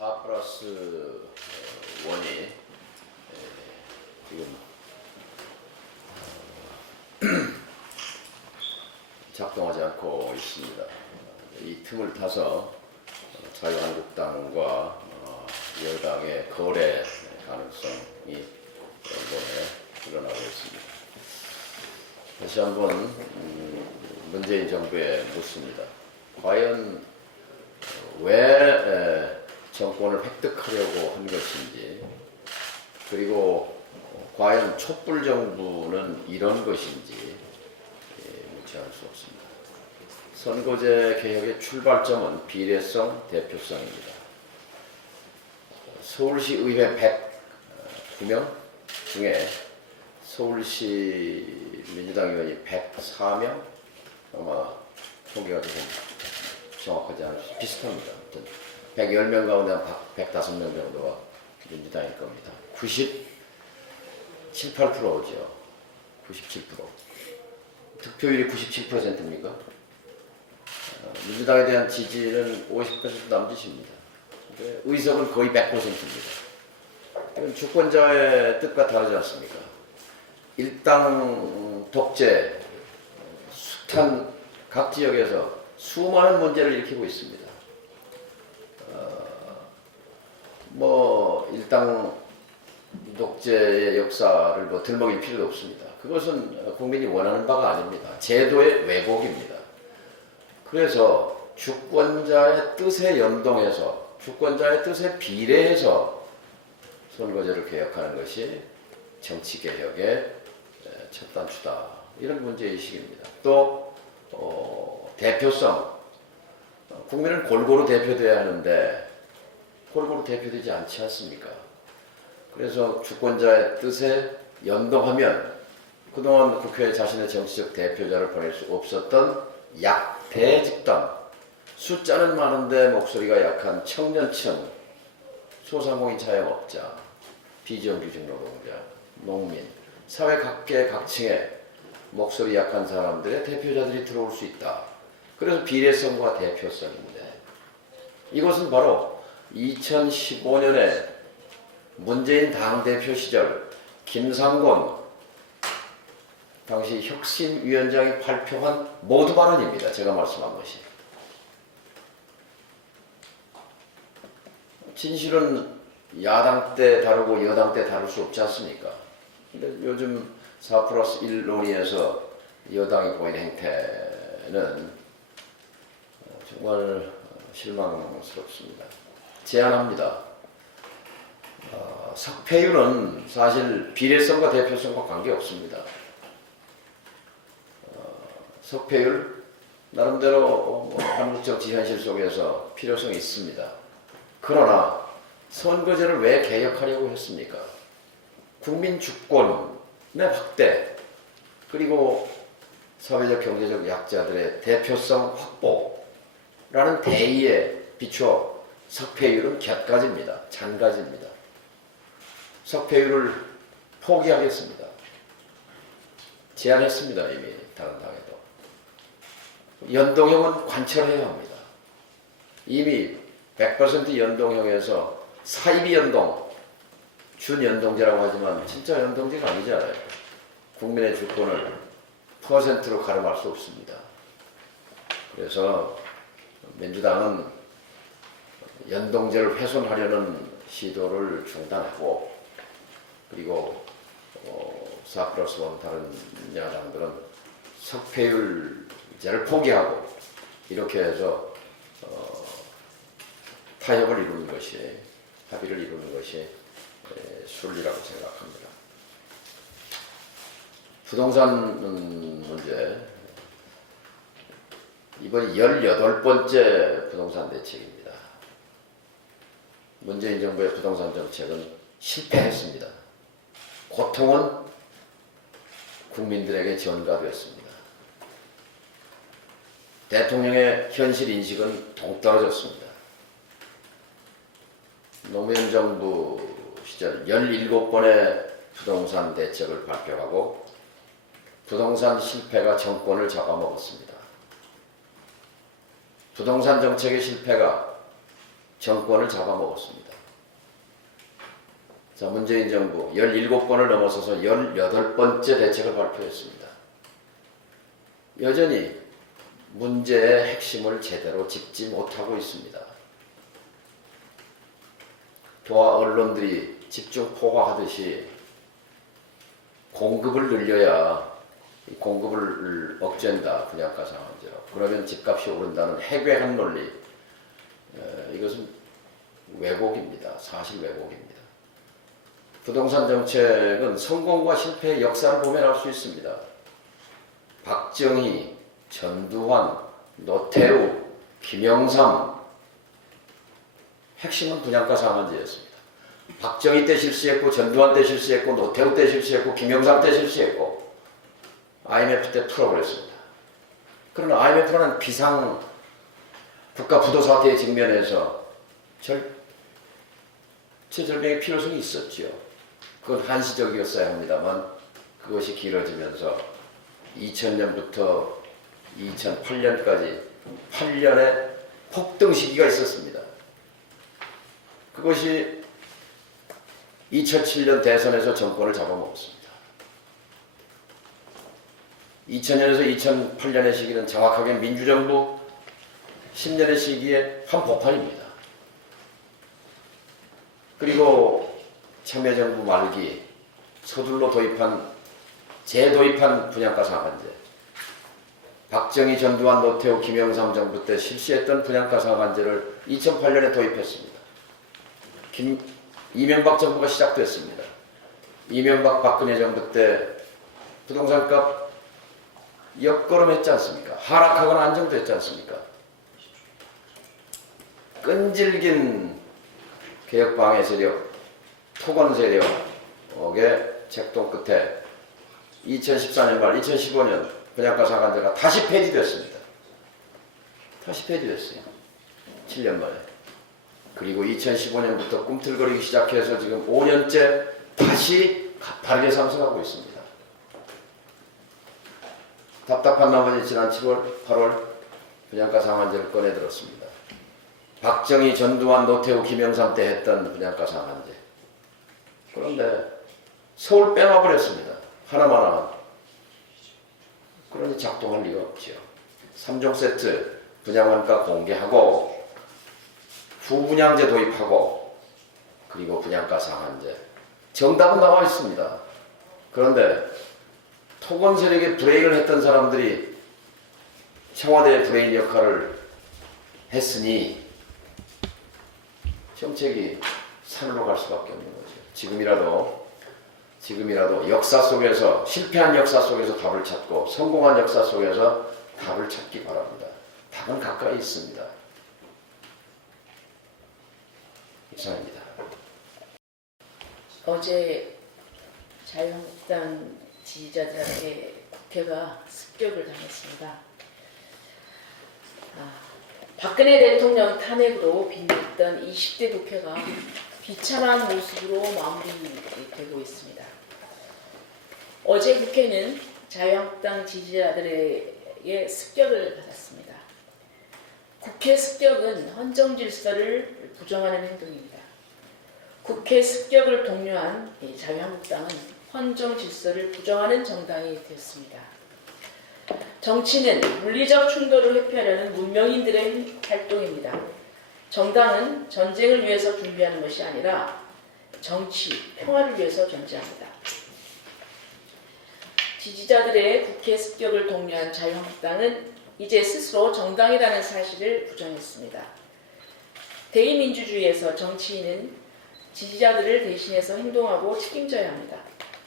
4 플러스 1이 지금 작동하지 않고 있습니다. 이 틈을 타서 자유한국당과 여당의 거래 가능성이 이번에 드러나고 있습니다. 다시 한번 문재인 정부에 묻습니다. 과연 왜 정권을 획득하려고 한 것인지, 그리고 과연 촛불 정부는 이런 것인지 묻지 않을 수 없습니다. 선거제 개혁의 출발점은 비례성, 대표성입니다. 서울시 의회 109명 중에 서울시 민주당 의원이 104명, 아마 통계가 조금 정확하지 않을 수 비슷합니다. 아무튼 110명 가운데 한 105명 정도가 민주당일 겁니다. 97, 8%죠. 97%. 득표율이 97%입니까? 민주당에 대한 지지는 50% 남짓입니다. 의석은 거의 100%입니다. 이건 주권자의 뜻과 다르지 않습니까? 일당 독재, 숱한 각 지역에서 수많은 문제를 일으키고 있습니다. 일당 독재의 역사를 들먹일 필요도 없습니다. 그것은 국민이 원하는 바가 아닙니다. 제도의 왜곡입니다. 그래서 주권자의 뜻에 연동해서, 주권자의 뜻에 비례해서 선거제를 개혁하는 것이 정치개혁의 첫 단추다. 이런 문제의식입니다. 또 대표성, 국민은 골고루 대표돼야 하는데 골고루 대표되지 않지 않습니까? 그래서 주권자의 뜻에 연동하면 그동안 국회에 자신의 정치적 대표자를 보낼 수 없었던 약대 집단, 숫자는 많은데 목소리가 약한 청년층, 소상공인 자영업자, 비정규직 노동자, 농민, 사회 각계 각층에 목소리 약한 사람들의 대표자들이 들어올 수 있다. 그래서 비례성과 대표성인데, 이것은 바로 2015년에 문재인 당대표 시절 김상곤 당시 혁신위원장이 발표한 모두 발언입니다. 제가 말씀한 것이. 진실은 야당 때 다루고 여당 때 다룰 수 없지 않습니까? 근데 요즘 4 플러스 1 논의에서 여당이 보이는 행태는 정말 실망스럽습니다. 제안합니다. 석패율은 사실 비례성과 대표성과 관계없습니다. 석패율 나름대로 한국 정치 현실 속에서 필요성이 있습니다. 그러나 선거제를 왜 개혁하려고 했습니까? 국민 주권의 확대, 그리고 사회적 경제적 약자들의 대표성 확보라는 대의에 비추어 석패율은 곁가지입니다. 잔가지입니다. 석패율을 포기하겠습니다. 제안했습니다. 이미 다른 당에도. 연동형은 관철해야 합니다. 이미 100% 연동형에서 사이비 연동, 준연동제라고 하지만 진짜 연동제가 아니잖아요. 국민의 주권을 퍼센트로 가름할 수 없습니다. 그래서 민주당은 연동제를 훼손하려는 시도를 중단하고, 그리고 4 플러스 1 다른 야당들은 석패율제를 포기하고 이렇게 해서 타협을 이루는 것이, 합의를 이루는 것이 순리라고 생각합니다. 부동산 문제, 이번이 18번째 부동산 대책입니다. 문재인 정부의 부동산 정책은 실패했습니다. 고통은 국민들에게 전가됐습니다. 대통령의 현실 인식은 동떨어졌습니다. 노무현 정부 시절 17번의 부동산 대책을 발표하고 부동산 실패가 정권을 잡아먹었습니다. 부동산 정책의 실패가 정권을 잡아먹었습니다. 자, 문재인 정부 17번을 넘어서서 18번째 대책을 발표했습니다. 여전히 문제의 핵심을 제대로 짚지 못하고 있습니다. 도와 언론들이 집중 포화하듯이 공급을 늘려야 공급을 억제한다. 분양가 상한제로. 그러면 집값이 오른다는 해괴한 논리. 이것은 왜곡입니다. 사실 왜곡입니다. 부동산 정책은 성공과 실패의 역사를 보면 알 수 있습니다. 박정희, 전두환, 노태우, 김영삼, 핵심은 분양가 상한제였습니다. 박정희 때 실수했고, 전두환 때 실수했고, 노태우 때 실수했고, 김영삼 때 실수했고, IMF 때 풀어버렸습니다. 그러나 IMF라는 비상 국가 부도 사태에 직면해서 절체절명의 필요성이 있었죠. 그건 한시적이었어야 합니다만 그것이 길어지면서 2000년부터 2008년까지 8년의 폭등 시기가 있었습니다. 그것이 2007년 대선에서 정권을 잡아먹었습니다. 2000년에서 2008년의 시기는 정확하게 민주정부 10년의 시기의 한복판입니다. 그리고 참여정부 말기 서둘러 재도입한 분양가 상한제, 박정희, 전두환, 노태우, 김영삼 정부 때 실시했던 분양가 상한제를 2008년에 도입했습니다. 이명박 정부가 시작됐습니다. 이명박 박근혜 정부 때 부동산값 역걸음했지 않습니까? 하락하거나 안정됐지 않습니까? 끈질긴 개혁방해 세력, 토건 세력의 책동 끝에 2014년 말 2015년 분양가 상한제가 다시 폐지됐습니다. 다시 폐지됐어요. 7년 만에. 그리고 2015년부터 꿈틀거리기 시작해서 지금 5년째 다시 가파르게 상승하고 있습니다. 답답한 나머지 지난 7월, 8월 분양가 상한제를 꺼내들었습니다. 박정희, 전두환, 노태우, 김영삼 때 했던 분양가 상한제. 그런데 서울 빼놔버렸습니다. 하나만. 그러니 작동할 리가 없죠. 3종 세트 분양원가 공개하고 후분양제 도입하고 그리고 분양가 상한제. 정답은 나와 있습니다. 그런데 토건 세력의 브레인을 했던 사람들이 청와대의 브레인 역할을 했으니 정책이 산으로 갈 수밖에 없는 거죠. 지금이라도 역사 속에서, 실패한 역사 속에서 답을 찾고 성공한 역사 속에서 답을 찾기 바랍니다. 답은 가까이 있습니다. 이상입니다. 어제 자유한국당 지지자들에게 국회가 습격을 당했습니다. 박근혜 대통령 탄핵으로 빈했던 20대 국회가 비참한 모습으로 마무리되고 있습니다. 어제 국회는 자유한국당 지지자들에게 습격을 받았습니다. 국회 습격은 헌정 질서를 부정하는 행동입니다. 국회 습격을 독려한 자유한국당은 헌정 질서를 부정하는 정당이 되었습니다. 정치는 물리적 충돌을 회피하려는 문명인들의 활동입니다. 정당은 전쟁을 위해서 준비하는 것이 아니라 정치, 평화를 위해서 존재합니다. 지지자들의 국회 습격을 독려한 자유한국당은 이제 스스로 정당이라는 사실을 부정했습니다. 대의민주주의에서 정치인은 지지자들을 대신해서 행동하고 책임져야 합니다.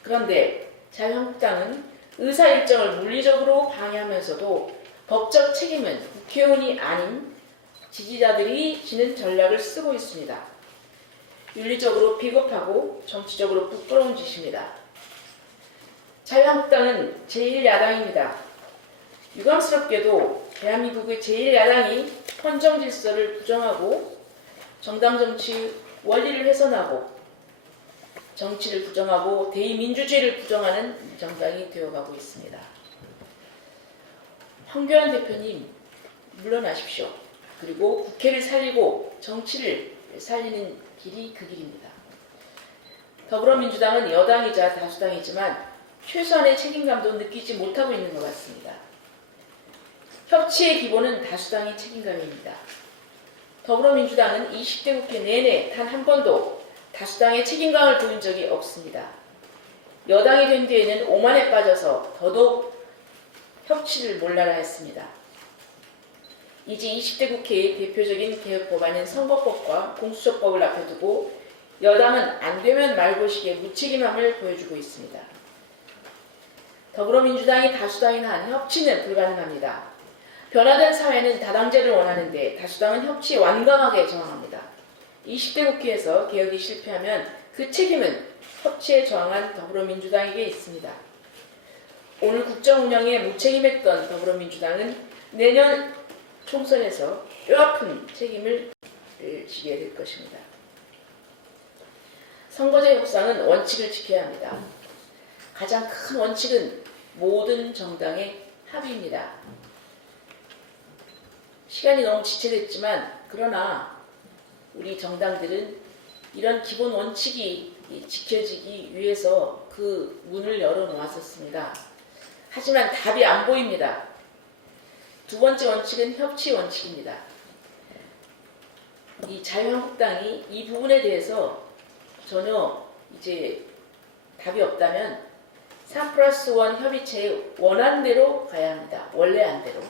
그런데 자유한국당은 의사 일정을 물리적으로 방해하면서도 법적 책임은 국회의원이 아닌 지지자들이 지는 전략을 쓰고 있습니다. 윤리적으로 비겁하고 정치적으로 부끄러운 짓입니다. 자유한국당은 제1야당입니다. 유감스럽게도 대한민국의 제1야당이 헌정 질서를 부정하고 정당 정치 원리를 훼손하고 정치를 부정하고 대의민주주의를 부정하는 정당이 되어가고 있습니다. 황교안 대표님 물러나십시오. 그리고 국회를 살리고 정치를 살리는 길이 그 길입니다. 더불어민주당은 여당이자 다수당이지만 최소한의 책임감도 느끼지 못하고 있는 것 같습니다. 협치의 기본은 다수당의 책임감입니다. 더불어민주당은 20대 국회 내내 단 한 번도 다수당의 책임감을 보인 적이 없습니다. 여당이 된 뒤에는 오만에 빠져서 더더욱 협치를 몰라라 했습니다. 이제 20대 국회의 대표적인 개혁 법안인 선거법과 공수처법을 앞에 두고 여당은 안되면 말고식의 무책임함을 보여주고 있습니다. 더불어민주당이 다수당인 한 협치는 불가능합니다. 변화된 사회는 다당제를 원하는데 다수당은 협치에 완강하게 저항합니다. 20대 국회에서 개혁이 실패하면 그 책임은 협치에 저항한 더불어민주당에게 있습니다. 오늘 국정 운영에 무책임했던 더불어민주당은 내년 총선에서 뼈아픈 책임을 지게 될 것입니다. 선거제 협상은 원칙을 지켜야 합니다. 가장 큰 원칙은 모든 정당의 합의입니다. 시간이 너무 지체됐지만 그러나 우리 정당들은 이런 기본 원칙이 지켜지기 위해서 그 문을 열어놓았었습니다. 하지만 답이 안 보입니다. 두 번째 원칙은 협치 원칙입니다. 이 자유한국당이 이 부분에 대해서 전혀 이제 답이 없다면 3+1 협의체의 원안대로 가야 합니다. 원래 안대로.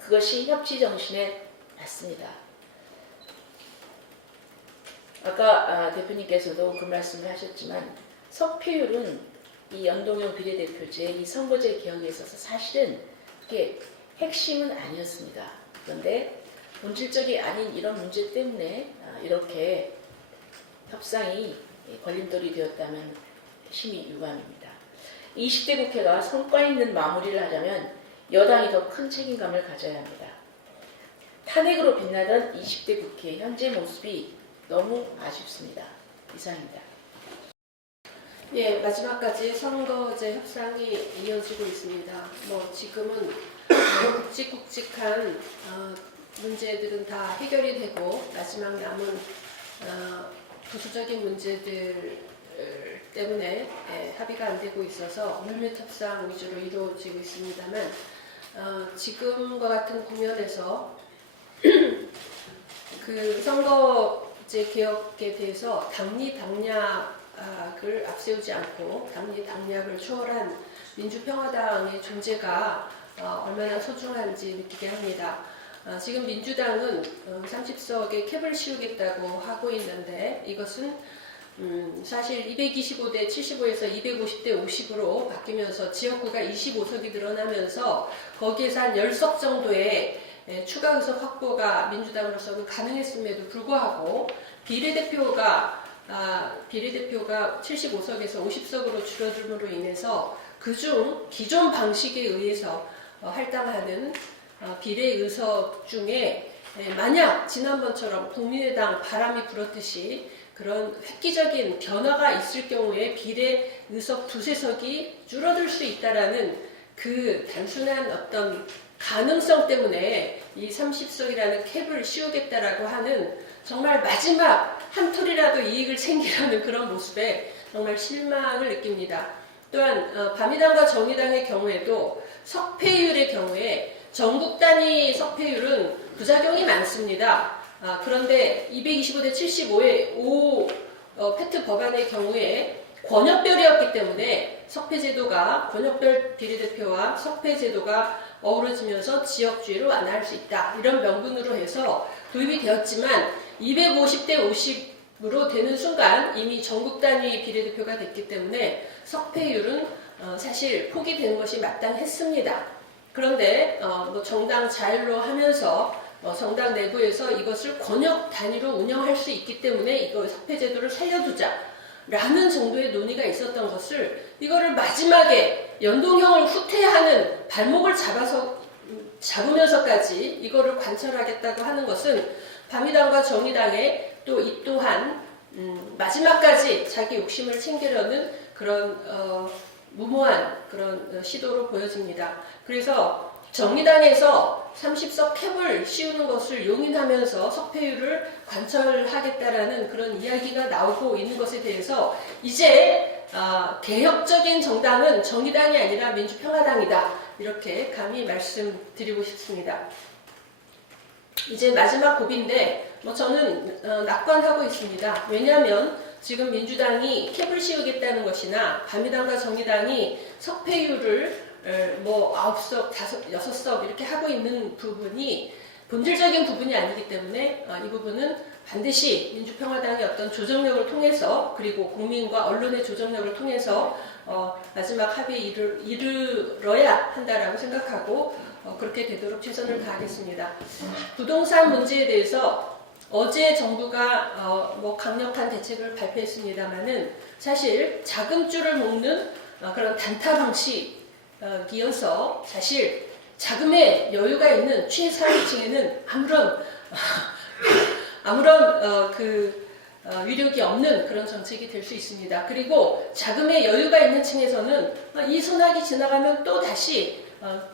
그것이 협치 정신에 맞습니다. 아까 대표님께서도 그 말씀을 하셨지만 석패율은 이 연동형 비례대표제, 이 선거제 개혁에 있어서 사실은 그게 핵심은 아니었습니다. 그런데 본질적이 아닌 이런 문제 때문에 이렇게 협상이 걸림돌이 되었다면 심히 유감입니다. 20대 국회가 성과 있는 마무리를 하려면 여당이 더 큰 책임감을 가져야 합니다. 탄핵으로 빛나던 20대 국회의 현재 모습이 너무 아쉽습니다. 이상입니다. 예, 마지막까지 선거제 협상이 이어지고 있습니다. 지금은 굵직굵직한 문제들은 다 해결이 되고 마지막 남은 부수적인 문제들 때문에 합의가 안 되고 있어서 물밑 협상 위주로 이루어지고 있습니다만 지금과 같은 국면에서 그 선거제 개혁에 대해서 당리당략을 앞세우지 않고 당리당략을 초월한 민주평화당의 존재가 얼마나 소중한지 느끼게 합니다. 지금 민주당은 30석의 캡을 씌우겠다고 하고 있는데 이것은 사실 225대 75에서 250대 50으로 바뀌면서 지역구가 25석이 늘어나면서 거기에서 한 10석 정도의 추가 의석 확보가 민주당으로서는 가능했음에도 불구하고 비례대표가 75석에서 50석으로 줄어들므로 인해서 그중 기존 방식에 의해서 할당하는 비례 의석 중에 만약 지난번처럼 국민의당 바람이 불었듯이 그런 획기적인 변화가 있을 경우에 비례 의석 두세 석이 줄어들 수 있다라는 그 단순한 어떤 가능성 때문에 이 30석이라는 캡을 씌우겠다라고 하는 정말 마지막 한 톨이라도 이익을 챙기려는 그런 모습에 정말 실망을 느낍니다. 또한 바미당과 정의당의 경우에도 석패율의 경우에 전국 단위 석패율은 부작용이 많습니다. 그런데 225대 75의 5 패트 법안의 경우에 권역별이었기 때문에 석패제도가 권역별 비례대표와 석패제도가 어우러지면서 지역주의를 완화할 수 있다. 이런 명분으로 해서 도입이 되었지만 250대 50으로 되는 순간 이미 전국 단위 비례대표가 됐기 때문에 석패율은 사실 포기되는 것이 마땅했습니다. 그런데 정당 자율로 하면서 정당 내부에서 이것을 권역 단위로 운영할 수 있기 때문에 이거 석패제도를 살려두자 라는 정도의 논의가 있었던 것을 이거를 마지막에 연동형을 후퇴하는 발목을 잡으면서까지 이거를 관철하겠다고 하는 것은 바미당과 정의당의 또 이 또한 마지막까지 자기 욕심을 챙기려는 그런 무모한 그런 시도로 보여집니다. 그래서 정의당에서 30석 캡을 씌우는 것을 용인하면서 석패율을 관철하겠다라는 그런 이야기가 나오고 있는 것에 대해서 이제 개혁적인 정당은 정의당이 아니라 민주평화당이다. 이렇게 감히 말씀드리고 싶습니다. 이제 마지막 고비인데 저는 낙관하고 있습니다. 왜냐하면 지금 민주당이 캡을 씌우겠다는 것이나 바미당과 정의당이 석패율을 9석, 6석 이렇게 하고 있는 부분이 본질적인 부분이 아니기 때문에 이 부분은 반드시 민주평화당의 어떤 조정력을 통해서 그리고 국민과 언론의 조정력을 통해서 마지막 합의에 이르러야 한다라고 생각하고 그렇게 되도록 최선을 다하겠습니다. 부동산 문제에 대해서 어제 정부가 강력한 대책을 발표했습니다마는 사실 자금줄을 묶는 그런 단타 방식이어서 사실 자금에 여유가 있는 최상위층에는 아무런 위력이 없는 그런 정책이 될 수 있습니다. 그리고 자금에 여유가 있는 층에서는 이 소나기 지나가면 또 다시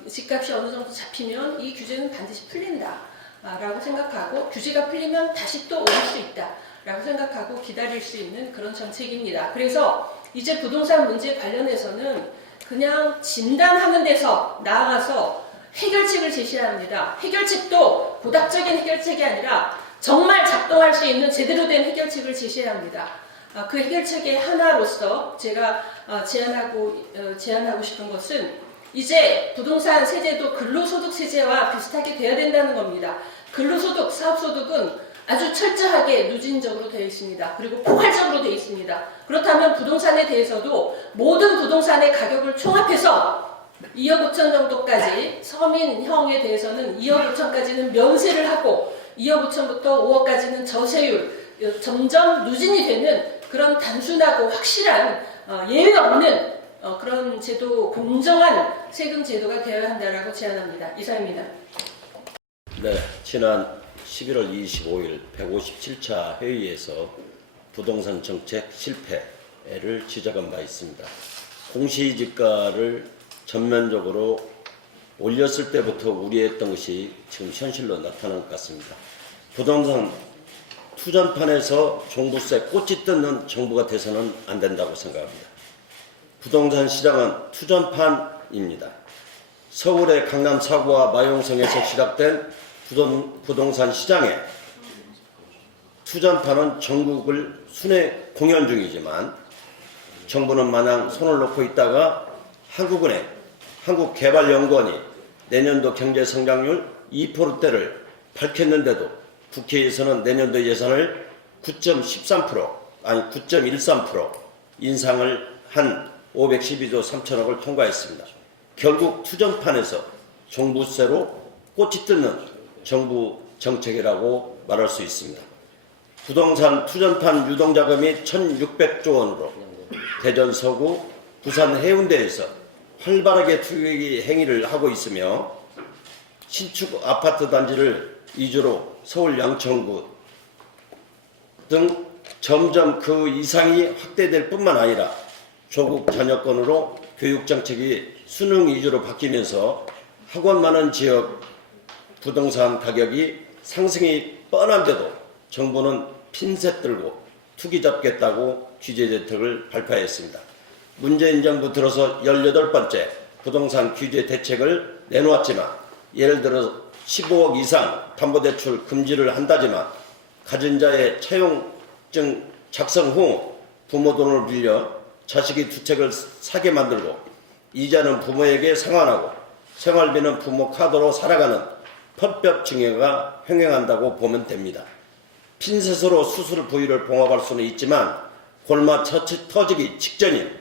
집값이 어느 정도 잡히면 이 규제는 반드시 풀린다 라고 생각하고 규제가 풀리면 다시 또 오를 수 있다 라고 생각하고 기다릴 수 있는 그런 정책입니다. 그래서 이제 부동산 문제 관련해서는 그냥 진단하는 데서 나아가서 해결책을 제시해야 합니다. 해결책도 보닥적인 해결책이 아니라 정말 작동할 수 있는 제대로 된 해결책을 제시해야 합니다. 그 해결책의 하나로서 제가 제안하고 싶은 것은 이제 부동산 세제도 근로소득 세제와 비슷하게 돼야 된다는 겁니다. 근로소득, 사업소득은 아주 철저하게 누진적으로 되어 있습니다. 그리고 포괄적으로 되어 있습니다. 그렇다면 부동산에 대해서도 모든 부동산의 가격을 총합해서 2억 5천 정도까지 서민형에 대해서는 2억 5천까지는 면세를 하고 2억 5천부터 5억까지는 저세율 점점 누진이 되는 그런 단순하고 확실한 예외 없는 그런 제도, 공정한 세금 제도가 되어야 한다라고 제안합니다. 이상입니다. 네, 지난 11월 25일 157차 회의에서 부동산 정책 실패를 지적한 바 있습니다. 공시지가를 전면적으로 올렸을 때부터 우려했던 것이 지금 현실로 나타난 것 같습니다. 부동산 투전판에서 종부세 꽃이 뜯는 정부가 돼서는 안 된다고 생각합니다. 부동산 시장은 투전판입니다. 서울의 강남 사구와 마용성에서 시작된 부동산 시장에 투전판은 전국을 순회 공연 중이지만 정부는 마냥 손을 놓고 있다가 한국은행, 한국개발연구원이 내년도 경제성장률 2%대를 밝혔는데도 국회에서는 내년도 예산을 9.13% 인상을 한 512조 3천억을 통과했습니다. 결국 투전판에서 종부세로 꽃이 뜯는 정부 정책이라고 말할 수 있습니다. 부동산 투전판 유동자금이 1,600조 원으로 대전 서구, 부산 해운대에서 활발하게 투기 행위를 하고 있으며 신축 아파트 단지를 위주로 서울 양천구 등 점점 그 이상이 확대될 뿐만 아니라 조국 전역권으로 교육정책이 수능 위주로 바뀌면서 학원 많은 지역 부동산 가격이 상승이 뻔한데도 정부는 핀셋 들고 투기 잡겠다고 규제 대책을 발표했습니다. 문재인 정부 들어서 18번째 부동산 규제 대책을 내놓았지만 예를 들어 15억 이상 담보대출 금지를 한다지만 가진 자의 차용증 작성 후 부모 돈을 빌려 자식이 두 채를 사게 만들고 이자는 부모에게 상환하고 생활비는 부모 카드로 살아가는 펀벽 증여가 횡행한다고 보면 됩니다. 핀셋으로 수술 부위를 봉합할 수는 있지만 골마 터지기 직전인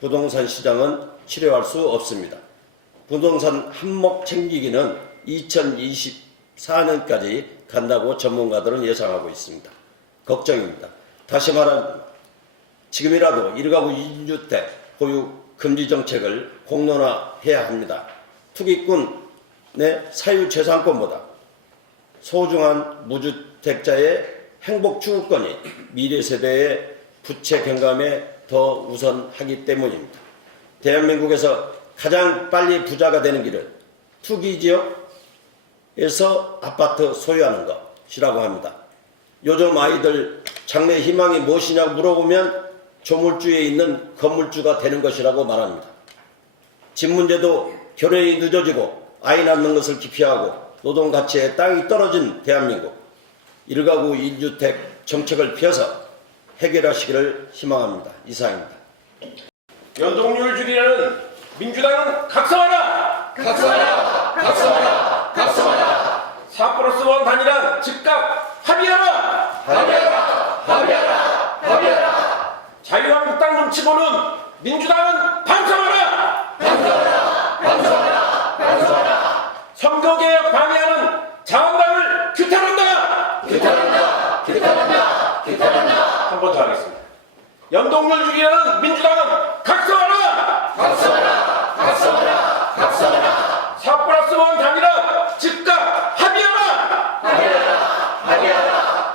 부동산 시장은 치료할 수 없습니다. 부동산 한몫 챙기기는 2024년까지 간다고 전문가들은 예상하고 있습니다. 걱정입니다. 다시 말하면 지금이라도 1가구 2주택 보유 금지 정책을 공론화해야 합니다. 투기꾼의 사유재산권보다 소중한 무주택자의 행복 추구권이 미래 세대의 부채 경감에 더 우선하기 때문입니다. 대한민국에서 가장 빨리 부자가 되는 길은 투기 지역에서 아파트 소유하는 것이라고 합니다. 요즘 아이들 장래 희망이 무엇이냐고 물어보면 조물주에 있는 건물주가 되는 것이라고 말합니다. 집 문제도 결혼이 늦어지고 아이 낳는 것을 기피하고 노동 가치에 땅이 떨어진 대한민국 1가구 1주택 정책을 펴서 해결하시기를 희망합니다. 이상입니다. 연동률 줄이려는 민주당은 각성하라! 각성하라! 각성하라! 각성하라! 4+1 단일한 즉각 합의하라! 합의하라! 합의하라! 합의하라! 자유한국당 눈치 보는 민주당은 반성하라! 반성하라! 반성하라! 반성하라! 선거개혁 방해하는 자한당을 규탄한다! 규탄한다! 규탄한다! 규탄한다! 한 번 더 하겠습니다. 연동률 줄이려는 민주당은 각성하라! 각성하라! 각성하라! 각성하라! 4+1 단일한 즉각 합의하라! 합의하라! 합의하라!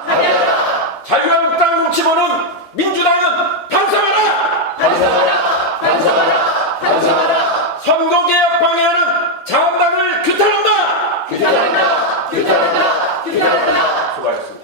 합의하라! 자유한국당 눈치 보는 민주당은 반성하라! 반성하라! 반성하라! 반성하라! 선거개혁 방해하는 자한당을 규탄한다! 규탄한다! 규탄한다! 규탄한다! 수고하셨습니다.